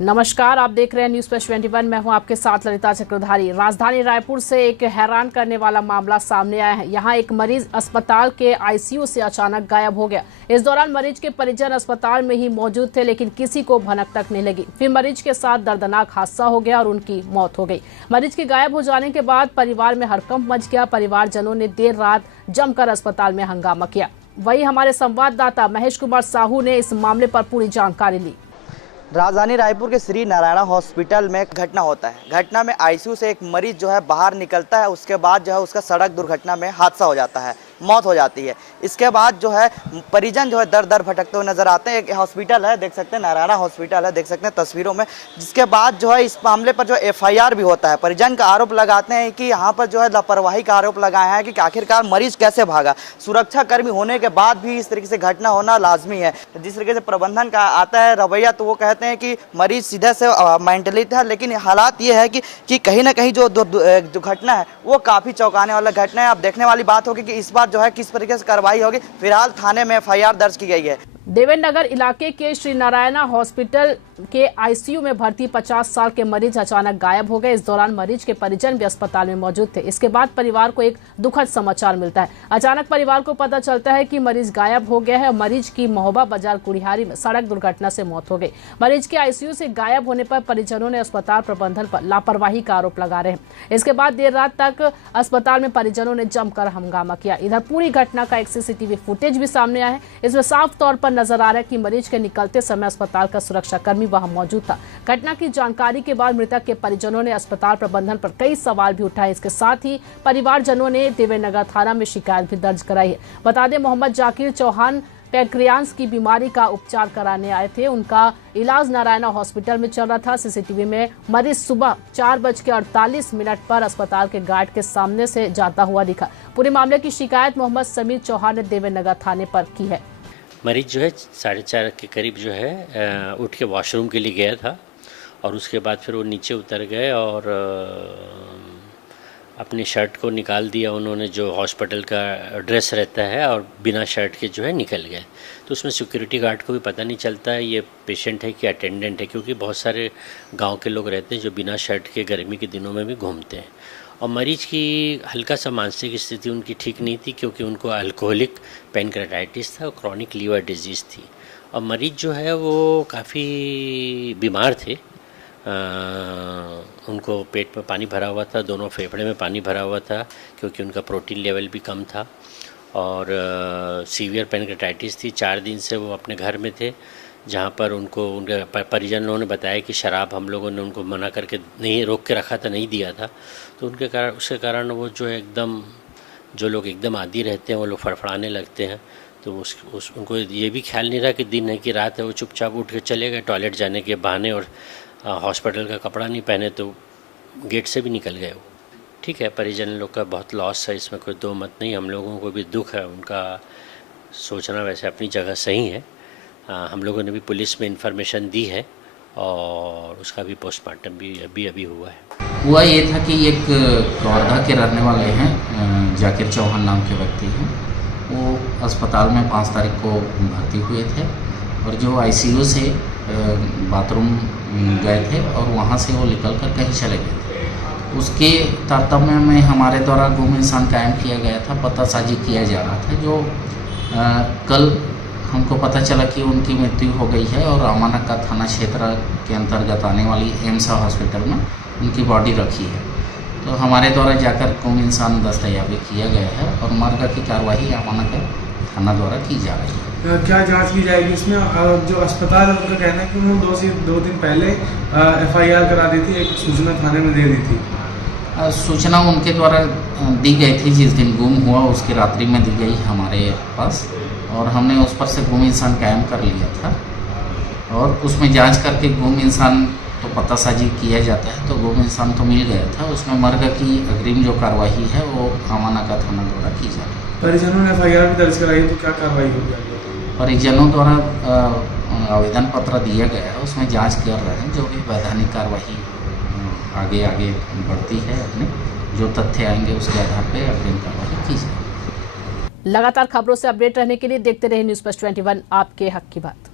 नमस्कार, आप देख रहे हैं न्यूज़ प्लस 21। मैं हूं आपके साथ ललिता चक्रधारी। राजधानी रायपुर से एक हैरान करने वाला मामला सामने आया है। यहां एक मरीज अस्पताल के आईसीयू से अचानक गायब हो गया। इस दौरान मरीज के परिजन अस्पताल में ही मौजूद थे, लेकिन किसी को भनक तक नहीं लगी। फिर मरीज के साथ दर्दनाक हादसा हो गया और उनकी मौत हो गई। मरीज के गायब हो जाने के बाद परिवार में हड़कंप मच गया। परिवारजनों ने देर रात जमकर अस्पताल में हंगामा किया। वहीं हमारे संवाददाता महेश कुमार साहू ने इस मामले पर पूरी जानकारी ली। राजधानी रायपुर के श्री नारायणा हॉस्पिटल में घटना होता है। घटना में आईसीयू से एक मरीज जो है बाहर निकलता है। उसके बाद जो है उसका सड़क दुर्घटना में हादसा हो जाता है, मौत हो जाती है। इसके बाद जो है परिजन जो है दर दर भटकते हुए नजर आते हैं। एक हॉस्पिटल है, देख सकते हैं, नारायणा हॉस्पिटल है, देख सकते हैं तस्वीरों में। जिसके बाद जो है इस मामले पर जो एफआईआर भी होता है। परिजन का आरोप लगाते हैं कि यहाँ पर जो है लापरवाही का आरोप लगाया है कि आखिरकार मरीज कैसे भागा। सुरक्षा कर्मी होने के बाद भी इस तरीके से घटना होना लाजमी है। जिस तरीके से प्रबंधन का आता है रवैया, तो वो कहते हैं कि मरीज सीधे से मेंटली था, लेकिन हालात ये है कि कहीं ना कहीं जो घटना है वो काफी चौंकाने वाला घटना है। अब देखने वाली बात होगी कि इस बार जो है किस तरीके से कार्रवाई होगी। फिलहाल थाने में एफआईआर दर्ज की गई है। देवेंद्र नगर इलाके के श्री नारायणा हॉस्पिटल के आईसीयू में भर्ती 50 साल के मरीज अचानक गायब हो गए। इस दौरान मरीज के परिजन भी अस्पताल में मौजूद थे। इसके बाद परिवार को एक दुखद समाचार मिलता है। अचानक परिवार को पता चलता है कि मरीज गायब हो गया है। मरीज की महोबा बाजार कुड़िहारी में सड़क दुर्घटना से मौत हो गई। मरीज के आईसीयू से गायब होने पर परिजनों ने अस्पताल प्रबंधन पर लापरवाही का आरोप लगा रहे हैं। इसके बाद देर रात तक अस्पताल में परिजनों ने जमकर हंगामा किया। इधर पूरी घटना का एक सीसीटीवी फुटेज भी सामने आया है। इसमें साफ तौर पर नजर आ रहा है कि मरीज के निकलते समय अस्पताल का सुरक्षा कर्मी वहां मौजूद था। घटना की जानकारी के बाद मृतक के परिजनों ने अस्पताल प्रबंधन पर कई सवाल भी उठाए। इसके साथ ही परिवारजनों ने देवेंद्र नगर थाना में शिकायत भी दर्ज कराई है। बता दें, मोहम्मद जाकिर चौहान पैंक्रियास की बीमारी का उपचार कराने आए थे। उनका इलाज नारायणा हॉस्पिटल में चल रहा था। सीसीटीवी में मरीज सुबह 4:48 पर अस्पताल के गार्ड के सामने से जाता हुआ दिखा। पूरे मामले की शिकायत मोहम्मद समीर चौहान ने देवेंद्र नगर थाने पर की है। मरीज जो है 4:30 के करीब जो है उठ के वॉशरूम के लिए गया था और उसके बाद फिर वो नीचे उतर गए और अपनी शर्ट को निकाल दिया उन्होंने, जो हॉस्पिटल का ड्रेस रहता है, और बिना शर्ट के जो है निकल गए। तो उसमें सिक्योरिटी गार्ड को भी पता नहीं चलता है ये पेशेंट है कि अटेंडेंट है, क्योंकि बहुत सारे गांव के लोग रहते हैं जो बिना शर्ट के गर्मी के दिनों में भी घूमते हैं। और मरीज की हल्का सा मानसिक स्थिति उनकी ठीक नहीं थी, क्योंकि उनको अल्कोहलिक पैनक्रेटाइटिस था और क्रॉनिक लीवर डिजीज़ थी। और मरीज जो है वो काफ़ी बीमार थे। उनको पेट में पानी भरा हुआ था, दोनों फेफड़े में पानी भरा हुआ था, क्योंकि उनका प्रोटीन लेवल भी कम था और सीवियर पैनक्रेटाइटिस थी। 4 दिन से वो अपने घर में थे, जहाँ पर उनको उनके परिजनों ने बताया कि शराब हम लोगों ने उनको मना करके नहीं, रोक के रखा था, नहीं दिया था। तो उसके कारण वो जो है एकदम, जो लोग एकदम आदी रहते हैं वो लोग फड़फड़ाने लगते हैं। तो उनको ये भी ख्याल नहीं रहा कि दिन है कि रात है। वो चुपचाप उठ के चले गए टॉयलेट जाने के बहाने, और हॉस्पिटल का कपड़ा नहीं पहने तो गेट से भी निकल गए वो। ठीक है, परिजन लोग का बहुत लॉस है, इसमें कोई दो मत नहीं। हम लोगों को भी दुख है, उनका सोचना वैसे अपनी जगह सही है। हम लोगों ने भी पुलिस में इंफॉर्मेशन दी है और उसका भी पोस्टमार्टम भी अभी हुआ है। हुआ ये था कि एक कवर्धा के रहने वाले हैं, जाकिर चौहान नाम के व्यक्ति हैं। वो अस्पताल में 5 तारीख को भर्ती हुए थे और जो आईसीयू से बाथरूम गए थे और वहाँ से वो निकल कर कहीं चले गए थे। उसके तारतम्य में हमारे द्वारा गुम इंसान कायम किया गया था, पतासाजी किया जा रहा था। जो कल हमको पता चला कि उनकी मृत्यु हो गई है और रामानक्का थाना क्षेत्र के अंतर्गत आने वाली एम्स हॉस्पिटल में उनकी बॉडी रखी है। तो हमारे द्वारा जाकर गुम इंसान दस्तयाबी किया गया है और मर्ग की कार्रवाई रामानक्का थाना द्वारा की जा रही है। क्या जांच की जाएगी इसमें? जो अस्पताल है उनका कहना है कि उन्होंने 2 दिन पहले एफआईआर करा दी थी, एक सूचना थाने में दे दी थी। सूचना उनके द्वारा दी गई थी, जिस दिन गुम हुआ उसकी रात्रि में दी गई हमारे पास, और हमने उस पर से गुम इंसान कायम कर लिया था। और उसमें जांच करके गुम इंसान तो पतासाजी किया जाता है, तो गुम इंसान तो मिल गया था। उसमें मर्ग की अग्रिम जो कार्रवाई है वो रामानक्का थाना द्वारा की जा रही है। परिजनों ने एफआईआर भी दर्ज कराई, तो क्या कार्रवाई होगी? परिजनों द्वारा आवेदन पत्र दिया गया है, उसमें जांच कर रहे हैं। जो भी वैधानिक कार्रवाई आगे बढ़ती है, अपने जो तथ्य आएंगे उसके आधार पर अग्रिम कार्रवाई की जाएगी। लगातार खबरों से अपडेट रहने के लिए देखते रहिए न्यूज़ प्लस 21, आपके हक की बात।